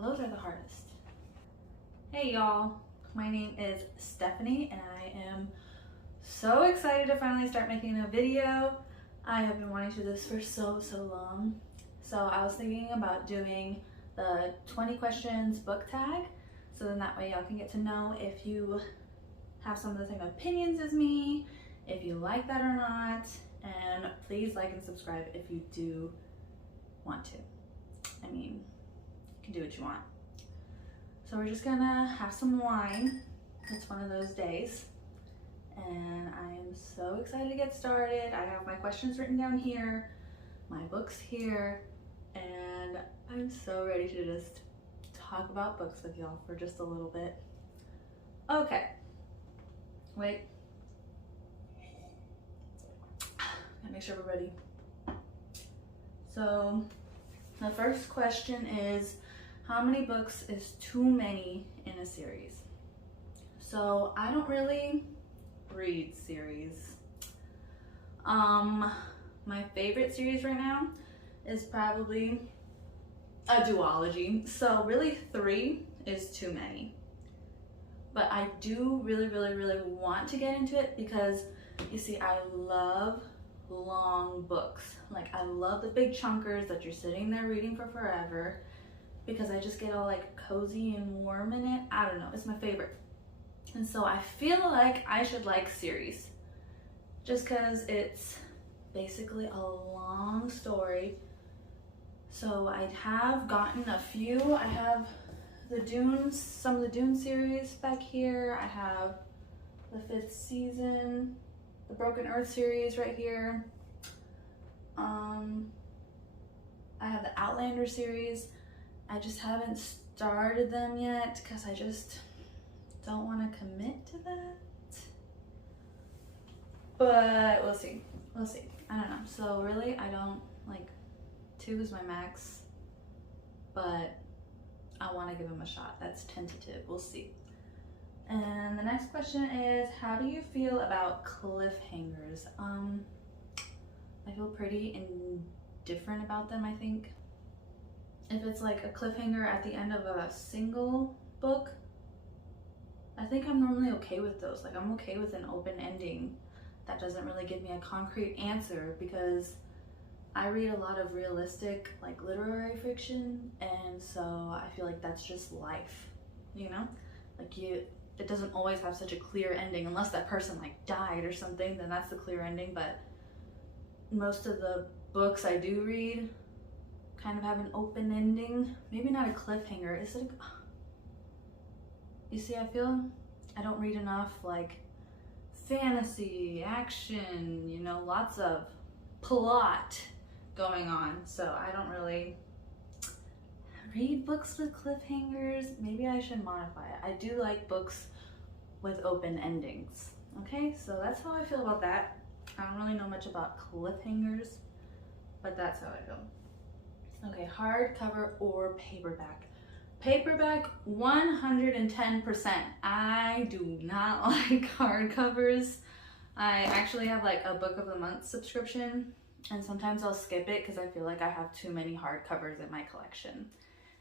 Hellos are the hardest. Hey y'all, my name is Stephanie and I am so excited to finally start making a video. I have been wanting to do this for so long. So I was thinking about doing the 20 questions book tag, so then that way y'all can get to know if you have some of the same opinions as me, if you like that or not, and please like and subscribe if you do want to. I mean, you can do what you want. So we're just gonna have some wine. It's one of those days. And I am so excited to get started. I have my questions written down here, my books here, and I'm so ready to just talk about books with y'all for just a little bit. Okay, wait. Gotta make sure we're ready. So the first question is, how many books is too many in a series? So I don't really read series. My favorite series right now is probably a duology. So really 3 is too many. But I do really want to get into it because you see, I love long books. Like, I love the big chunkers that you're sitting there reading for forever because I just get all like cozy and warm in it. I don't know, it's my favorite. And so I feel like I should like series just because it's basically a long story. So I have gotten a few. I have the Dunes, some of the Dune series back here. I have the 5th season, the Broken Earth series right here. I have the Outlander series. I just haven't started them yet because I just don't want to commit to that. But we'll see. We'll see. I don't know. So really, I don't like 2 is my max, but I want to give them a shot. That's tentative. We'll see. And the next question is, how do you feel about cliffhangers? I feel pretty indifferent about them, I think. If it's like a cliffhanger at the end of a single book, I think I'm normally okay with those. Like, I'm okay with an open ending that doesn't really give me a concrete answer because I read a lot of realistic, like, literary fiction, and so I feel like that's just life, you know? Like, it doesn't always have such a clear ending unless that person like died or something, then that's the clear ending. But most of the books I do read kind of have an open ending. Maybe not a cliffhanger. Is it you see, I feel I don't read enough like fantasy, action, you know, lots of plot going on. So I don't really read books with cliffhangers. Maybe I should modify it. I do like books with open endings. Okay, so that's how I feel about that. I don't really know much about cliffhangers, but that's how I feel. Okay, hardcover or paperback? Paperback, 110%. I do not like hardcovers. I actually have like a book of the month subscription, and sometimes I'll skip it because I feel like I have too many hardcovers in my collection.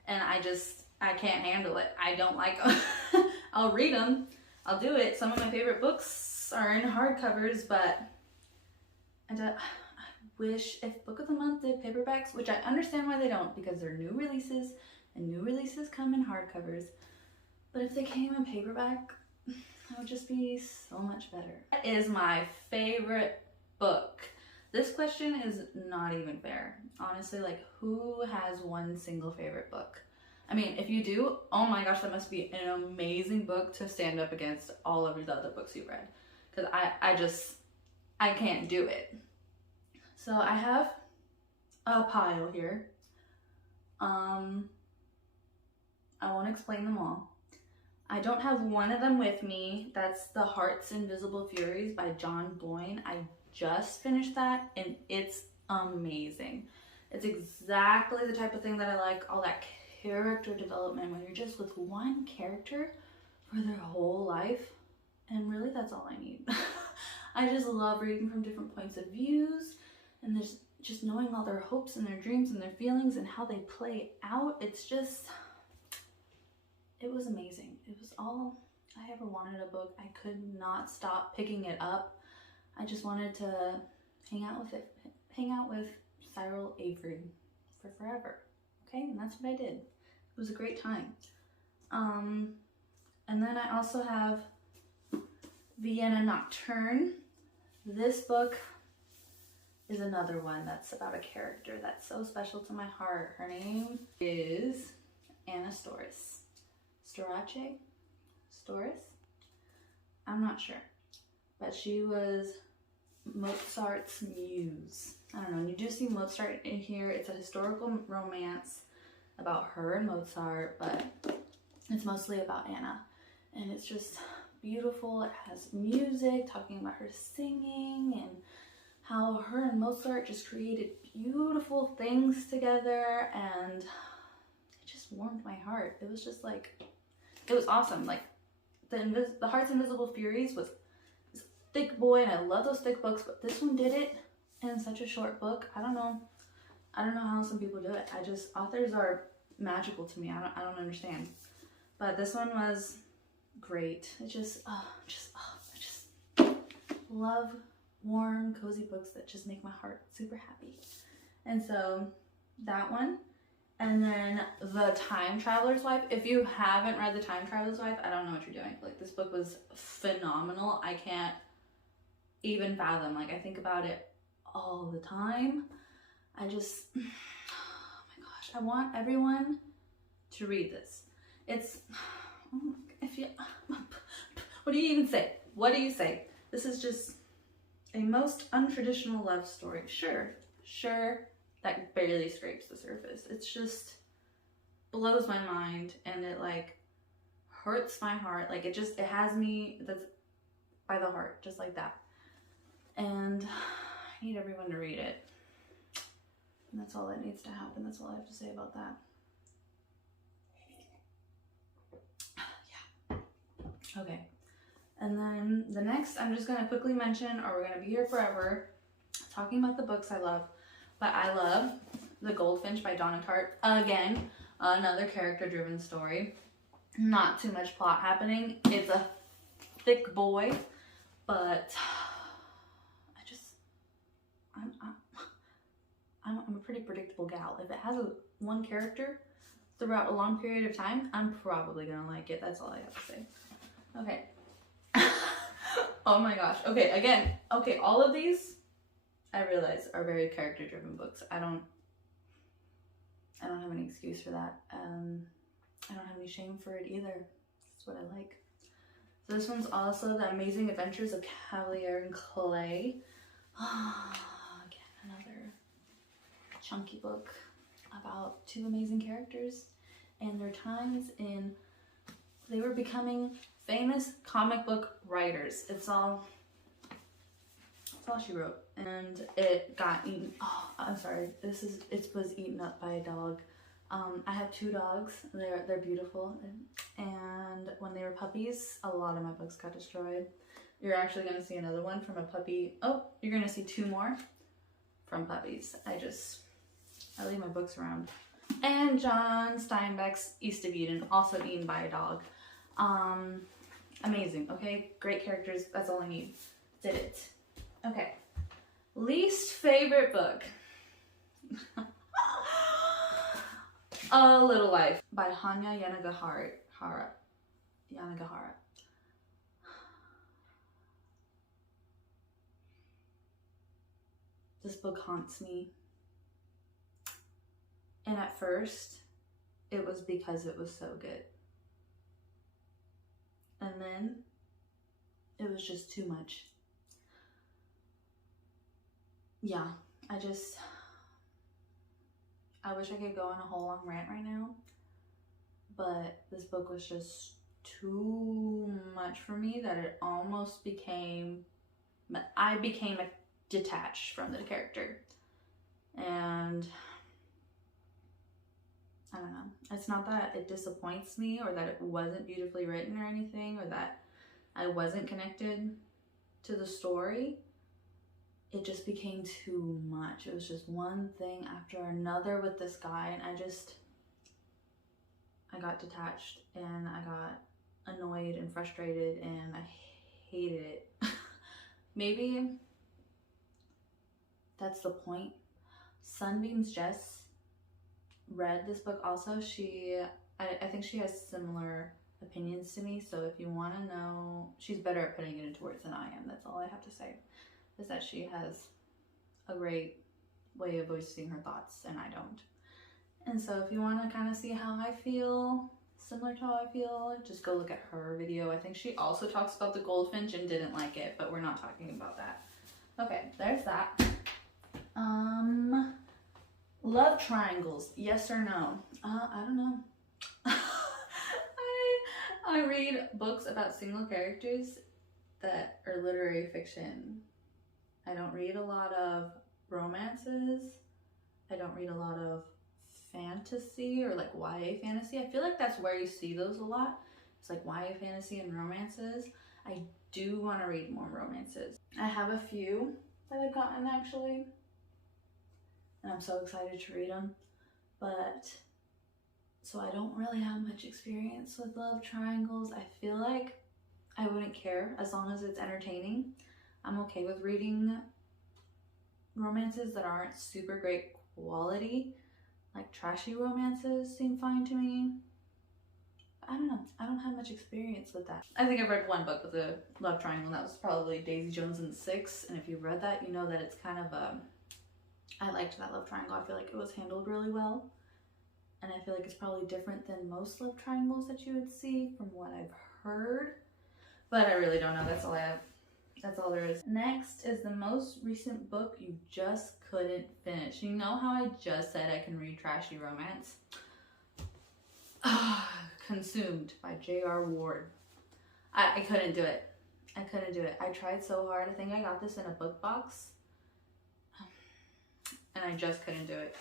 And I can't handle it. I don't like them. I'll read them, I'll do it. Some of my favorite books are in hardcovers, but I wish if Book of the Month did paperbacks, which I understand why they don't because they're new releases and new releases come in hardcovers. But if they came in paperback, that would just be so much better. That is my favorite book. This question is not even fair. Honestly, like, who has one single favorite book? I mean, if you do, oh my gosh, that must be an amazing book to stand up against all of the other books you've read. Because I can't do it. So I have a pile here. I won't explain them all. I don't have one of them with me. That's The Heart's Invisible Furies by John Boyne. I just finished that and it's amazing. It's exactly the type of thing that I like, all that character development when you're just with one character for their whole life. And really, that's all I need. I just love reading from different points of views, and there's just knowing all their hopes and their dreams and their feelings and how they play out. It's just, it was amazing. It was all I ever wanted a book. I could not stop picking it up. I just wanted to hang out with it, hang out with Cyril Avery for forever. Okay, and that's what I did. It was a great time. And then I also have Vienna Nocturne. This book is another one that's about a character that's so special to my heart. Her name is Anna Storis. Storis? I'm not sure. But she was Mozart's muse. I don't know, and you do see Mozart in here. It's a historical romance about her and Mozart, but it's mostly about Anna. And it's just beautiful. It has music talking about her singing and how her and Mozart just created beautiful things together, and it just warmed my heart. It was just like, it was awesome. Like the Heart's Invisible Furies was this thick boy, and I love those thick books, but this one did it in such a short book. I don't know how some people do it. Authors are magical to me. I don't understand. But this one was great. I just love warm, cozy books that just make my heart super happy. And so that one. And then The Time Traveler's Wife. If you haven't read The Time Traveler's Wife, I don't know what you're doing. Like, this book was phenomenal. I can't even fathom. Like, I think about it all the time. Oh my gosh, I want everyone to read this. It's, what do you even say? What do you say? This is just a most untraditional love story. Sure, that barely scrapes the surface. It's just blows my mind, and it like hurts my heart. Like it has me that's by the heart, just like that. And I need everyone to read it. And that's all that needs to happen. That's all I have to say about that. Yeah. Okay. And then the next, I'm just going to quickly mention, or we're going to be here forever, talking about the books I love. But I love The Goldfinch by Donna Tartt. Again, another character-driven story. Not too much plot happening. It's a thick boy, but I'm a pretty predictable gal. If it has one character throughout a long period of time, I'm probably gonna like it. That's all I have to say. Okay. Oh my gosh. Okay, again. Okay, all of these I realize are very character-driven books. I don't have any excuse for that. I don't have any shame for it either. It's what I like. So this one's also The Amazing Adventures of Cavalier and Clay. Again, another chunky book about two amazing characters and their times in, they were becoming famous comic book writers. It's all she wrote. And it got eaten. Oh, I'm sorry. It was eaten up by a dog. I have two dogs. They're beautiful. And when they were puppies, a lot of my books got destroyed. You're actually going to see another one from a puppy. Oh, you're going to see two more from puppies. I leave my books around. And John Steinbeck's East of Eden, also eaten by a dog. Amazing, okay? Great characters. That's all I need. Did it. Okay. Least favorite book. A Little Life by Hanya Yanagihara. This book haunts me. And at first, it was because it was so good. And then, it was just too much. Yeah, I wish I could go on a whole long rant right now, but this book was just too much for me that it almost I became detached from the character. And I don't know, it's not that it disappoints me or that it wasn't beautifully written or anything, or that I wasn't connected to the story. It just became too much. It was just one thing after another with this guy, and I I got detached and I got annoyed and frustrated and I hated it. Maybe that's the point. Sunbeams Jess read this book also. I think she has similar opinions to me, so if you want to know, she's better at putting it into words than I am. That's all I have to say, is that she has a great way of voicing her thoughts and I don't. And so if you want to kind of see how I feel, similar to how I feel, just go look at her video. I think she also talks about the goldfinch and didn't like it, but we're not talking about that. Okay, there's that. Love triangles, yes or no? I don't know. I read books about single characters that are literary fiction. I don't read a lot of romances. I don't read a lot of fantasy or like YA fantasy. I feel like that's where you see those a lot. It's like YA fantasy and romances. I do want to read more romances. I have a few that I've gotten actually, and I'm so excited to read them. But so I don't really have much experience with love triangles. I feel like I wouldn't care as long as it's entertaining. I'm okay with reading romances that aren't super great quality. Like trashy romances seem fine to me. I don't know. I don't have much experience with that. I think I've read one book with a love triangle, and that was probably Daisy Jones and the Six. And if you've read that, you know that it's kind of I liked that love triangle. I feel like it was handled really well. And I feel like it's probably different than most love triangles that you would see from what I've heard. But I really don't know. That's all I have. That's all there is. Next is the most recent book you just couldn't finish. You know how I just said I can read trashy romance? Consumed by J.R. Ward. I couldn't do it. I couldn't do it. I tried so hard. I think I got this in a book box. And I just couldn't do it.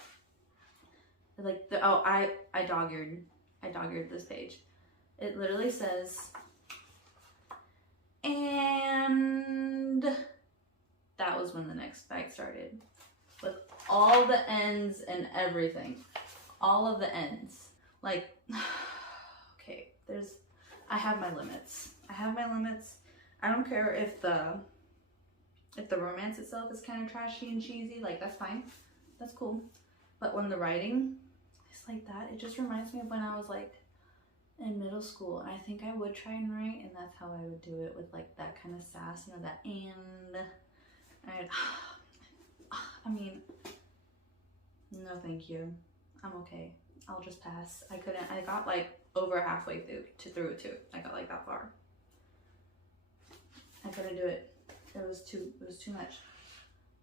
Like, I dog-eared this page. It literally says, and that was when the next bag started. With all the ends and everything. All of the ends. Like, okay, I have my limits. I have my limits. I don't care if the romance itself is kind of trashy and cheesy, like that's fine. That's cool. But when the writing is like that, it just reminds me of when I was like in middle school, and I think I would try and write, and that's how I would do it, with like that kind of sass, you know, that I mean, no thank you. I'm okay. I'll just pass. I got like over halfway through it too. I got like that far. I couldn't do it. It was too much.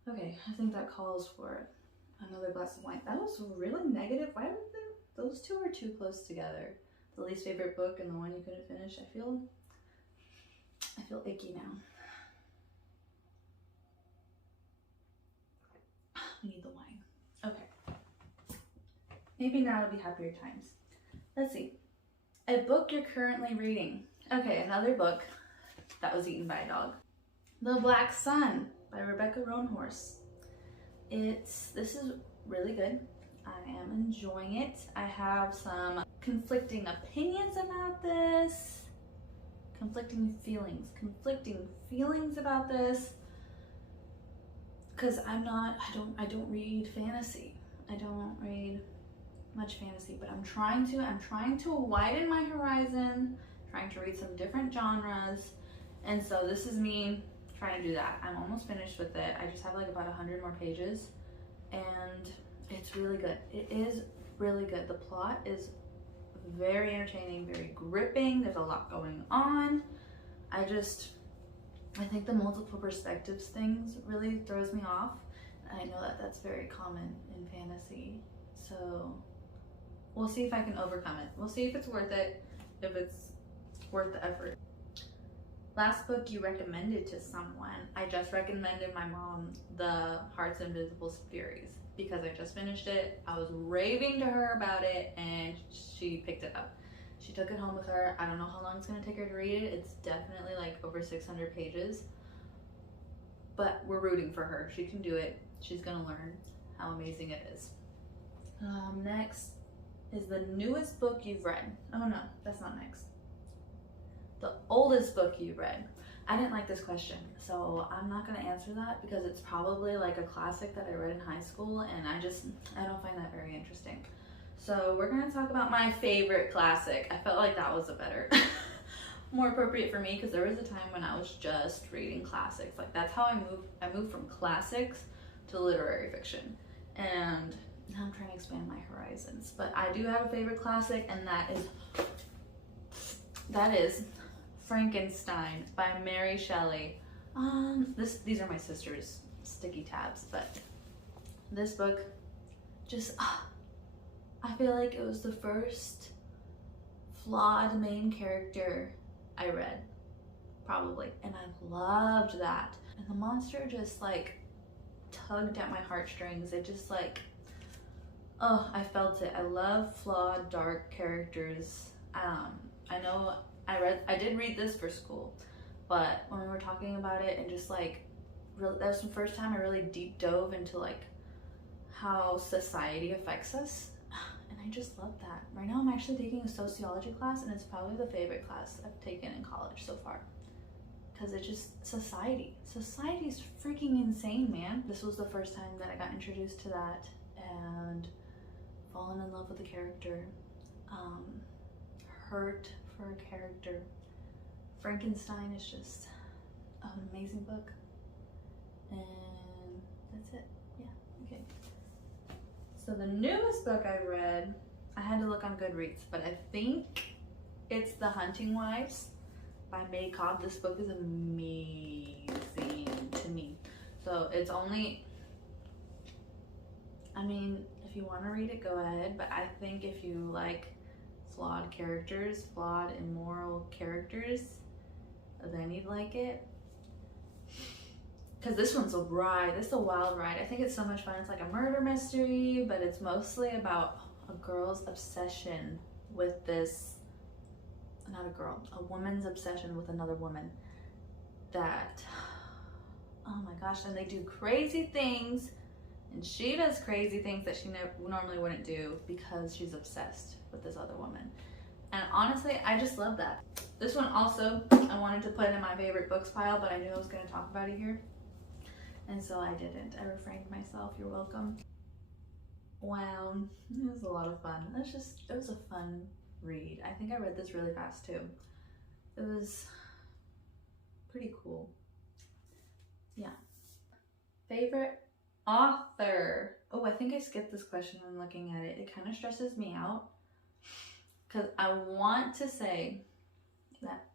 Okay, I think that calls for another glass of wine. That was really negative. Why would those two are too close together? The least favorite book and the one you couldn't finish. I feel icky now. We need the wine. Okay. Maybe now it'll be happier times. Let's see. A book you're currently reading. Okay, another book that was eaten by a dog. The Black Sun by Rebecca Roanhorse. This is really good. I am enjoying it. I have some conflicting opinions about this. Conflicting feelings about this. Because I don't read fantasy. I don't read much fantasy, but I'm trying to widen my horizon, trying to read some different genres. And so this is me trying to do that. I'm almost finished with it. I just have like about 100 more pages, and it's really good. It is really good. The plot is very entertaining, very gripping. There's a lot going on. I think the multiple perspectives things really throws me off. I know that that's very common in fantasy. So we'll see if I can overcome it. We'll see if it's worth it, if it's worth the effort. Last book you recommended to someone. I just recommended my mom the Heart's Invisible Furies because I just finished it. I was raving to her about it and she picked it up. She took it home with her. I don't know how long it's gonna take her to read it. It's definitely like over 600 pages, but we're rooting for her. She can do it. She's gonna learn how amazing it is. Next is the newest book you've read? Oh no, that's not next. The oldest book you've read. I didn't like this question, so I'm not gonna answer that because it's probably like a classic that I read in high school, and I don't find that very interesting. So we're gonna talk about my favorite classic. I felt like that was a better, more appropriate for me, because there was a time when I was just reading classics. Like that's how I moved from classics to literary fiction, and now I'm trying to expand my horizons. But I do have a favorite classic, and that is Frankenstein by Mary Shelley. These are my sister's sticky tabs, but this book just, I feel like it was the first flawed main character I read, probably, and I loved that. And the monster just like tugged at my heartstrings. It just like, oh, I felt it. I love flawed, dark characters. I know I did read this for school, but when we were talking about it and just like, that was the first time I really deep dove into like how society affects us, and I just love that. Right now I'm actually taking a sociology class, and it's probably the favorite class I've taken in college so far, because it's just society. Society's freaking insane, man. This was the first time that I got introduced to that and fallen in love with the character, hurt for a character. Frankenstein is just an amazing book, and that's it. Yeah, okay. So the newest book I read, I had to look on Goodreads, but I think it's The Hunting Wives by May Cobb. This book is amazing to me. So it's only, I mean, if you want to read it, go ahead, but I think if you like flawed characters, flawed, immoral characters, then you'd like it. Because this one's a ride. This is a wild ride. I think it's so much fun. It's like a murder mystery, but it's mostly about a girl's obsession with this, not a girl, a woman's obsession with another woman that, oh my gosh, and they do crazy things, and she does crazy things that she normally wouldn't do because she's obsessed with this other woman. And honestly, I just love that. This one also, I wanted to put in my favorite books pile, but I knew I was going to talk about it here, and so I didn't. I refrained myself. You're welcome. Wow, it was a lot of fun. It was a fun read. I think I read this really fast too. It was pretty cool. Yeah. Favorite author. Oh, I think I skipped this question when looking at it. It kind of stresses me out because I want to say that,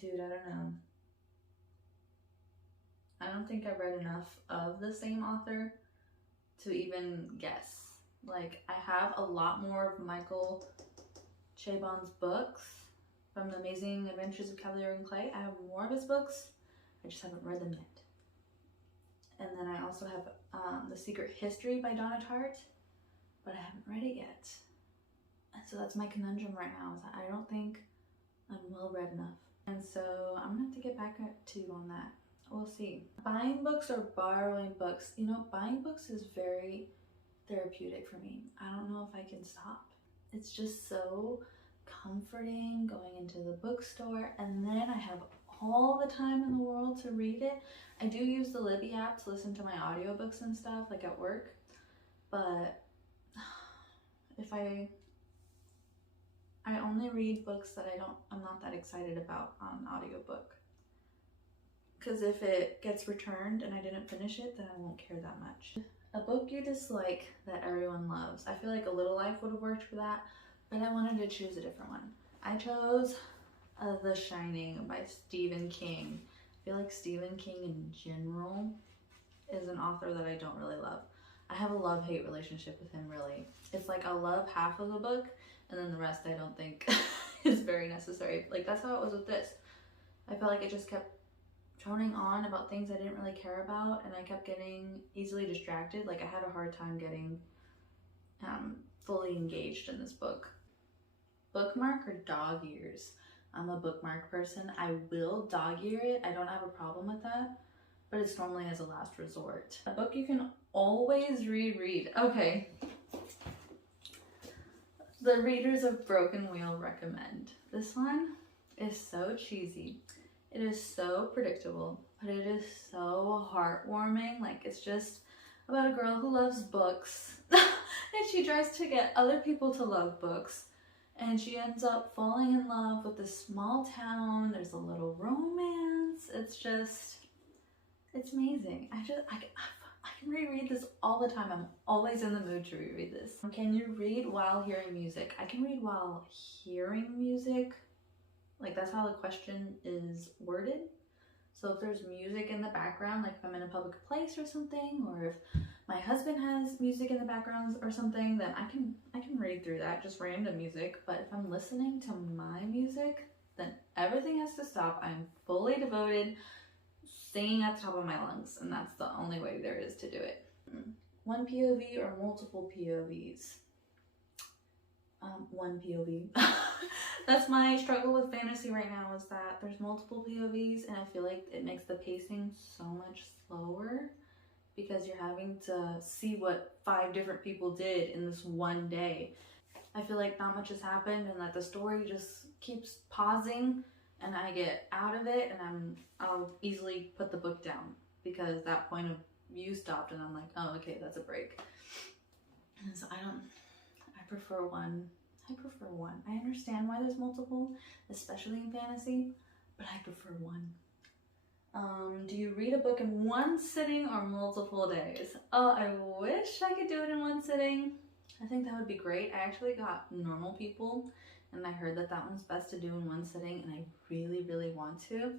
dude, I don't know. I don't think I've read enough of the same author to even guess. Like, I have a lot more of Michael Chabon's books from The Amazing Adventures of Cavalier and Clay. I have more of his books. I just haven't read them yet. And then I also have The Secret History by Donna Tartt, but I haven't read it yet. And so that's my conundrum right now, is that I don't think I'm well read enough. And so I'm gonna have to get back to you on that. We'll see. Buying books or borrowing books? You know, buying books is very therapeutic for me. I don't know if I can stop. It's just so comforting going into the bookstore, and then I have all the time in the world to read it. I do use the Libby app to listen to my audiobooks and stuff, like at work, but if I only read books that I'm not that excited about on audiobook. Because if it gets returned and I didn't finish it, then I won't care that much. A book you dislike that everyone loves. I feel like A Little Life would have worked for that, but I wanted to choose a different one. I chose The Shining by Stephen King. I feel like Stephen King in general is an author that I don't really love. I have a love-hate relationship with him, really. It's like I'll love half of the book, and then the rest I don't think is very necessary. Like, that's how it was with this. I felt like it just kept droning on about things I didn't really care about, and I kept getting easily distracted. Like, I had a hard time getting fully engaged in this book. Bookmark or dog ears? I'm a bookmark person. I will dog ear it. I don't have a problem with that. but it's normally as a last resort. A book you can always reread. Okay. The Readers of Broken Wheel recommend. This one is so cheesy. It is so predictable, but it is so heartwarming. Like, it's just about a girl who loves books and she tries to get other people to love books, and she ends up falling in love with this small town. There's a little romance. It's amazing. I can reread this all the time. I'm always in the mood to reread this. Can you read while hearing music? I can read while hearing music. Like, that's how the question is worded. So if there's music in the background, like if I'm in a public place or something, or if my husband has music in the background or something, then I can read through that, just random music. But if I'm listening to my music, then everything has to stop. I'm fully devoted, singing at the top of my lungs, and that's the only way there is to do it. One POV or multiple POVs? One POV. That's my struggle with fantasy right now, is that there's multiple POVs, and I feel like it makes the pacing so much slower because you're having to see what 5 different people did in this one day. I feel like not much has happened and that the story just keeps pausing, and I get out of it, and I'll easily put the book down because that point of view stopped, and I'm like, oh, okay, that's a break. And so I prefer one. I understand why there's multiple, especially in fantasy, but I prefer one. Do you read a book in one sitting or multiple days? Oh, I wish I could do it in one sitting. I think that would be great. I actually got Normal People, and I heard that that one's best to do in one sitting, and I really, really want to.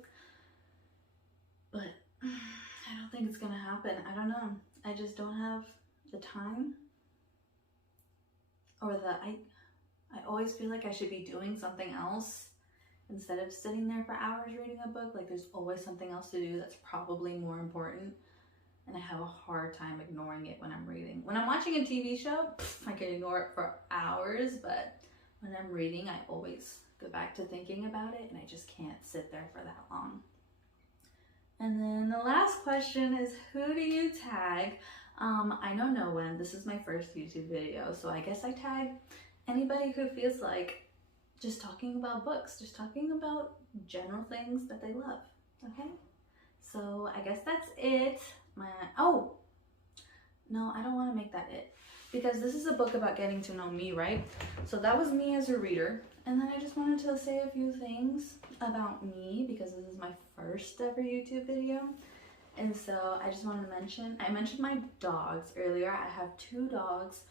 But I don't think it's gonna happen. I don't know. I just don't have the time, or I always feel like I should be doing something else instead of sitting there for hours reading a book. Like, there's always something else to do that's probably more important, and I have a hard time ignoring it when I'm reading. When I'm watching a TV show, I can ignore it for hours, but when I'm reading, I always go back to thinking about it, and I just can't sit there for that long. And then the last question is, who do you tag? I know no one. This is my first YouTube video, so I guess I tag anybody who feels like just talking about books, just talking about general things that they love. Okay, so I guess that's it. Oh no, I don't want to make that it, because this is a book about getting to know me, right? So that was me as a reader, and then I just wanted to say a few things about me because this is my first ever YouTube video. And so I just wanted to mention, I mentioned my dogs earlier. I have 2 dogs.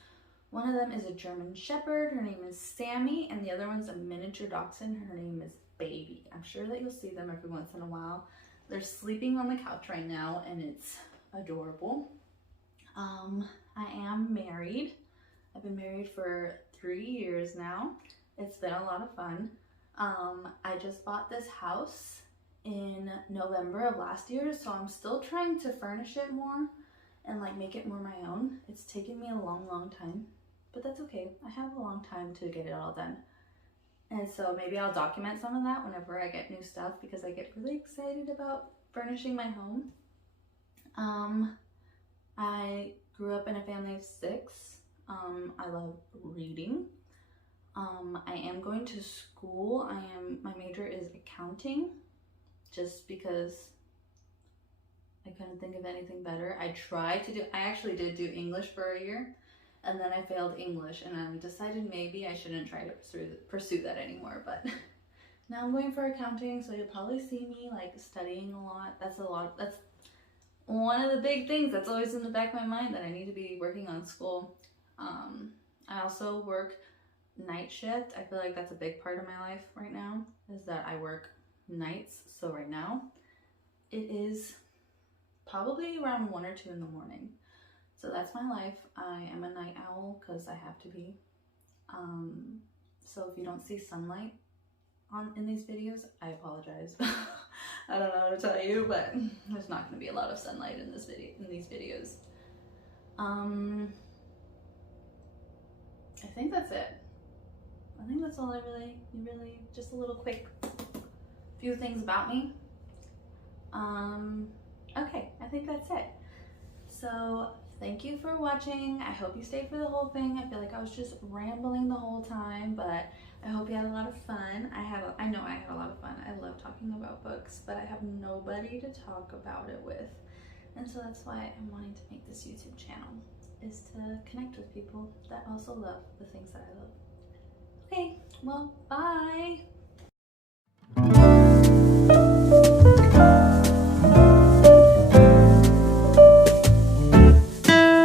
One of them is a German Shepherd. Her name is Sammy, and the other one's a miniature dachshund. Her name is Baby. I'm sure that you'll see them every once in a while. They're sleeping on the couch right now, and it's adorable. I am married. I've been married for 3 years now. It's been a lot of fun. I just bought this house in November of last year, so I'm still trying to furnish it more and like make it more my own. It's taken me a long time, but that's okay. I have a long time to get it all done. And so maybe I'll document some of that whenever I get new stuff, because I get really excited about furnishing my home. I grew up in a family of 6. I love reading. I am going to school. My major is accounting, just because I couldn't think of anything better. I actually did do English for a year, and then I failed English, and I decided maybe I shouldn't try to pursue that anymore. But now I'm going for accounting, so you'll probably see me like studying a lot. That's one of the big things that's always in the back of my mind, that I need to be working on school. I also work night shift. I feel like that's a big part of my life right now, is that I work nights. So right now it is probably around 1 or 2 in the morning. So that's my life. I am a night owl because I have to be. So if you don't see sunlight in these videos, I apologize. I don't know how to tell you, but there's not going to be a lot of sunlight in these videos. I think that's it. I think that's all just a little quick few things about me. Okay, I think that's it. So thank you for watching. I hope you stayed for the whole thing. I feel like I was just rambling the whole time, but I hope you had a lot of fun. I know I had a lot of fun. I love talking about books, but I have nobody to talk about it with. And so that's why I'm wanting to make this YouTube channel, is to connect with people that also love the things that I love. Okay, well, bye.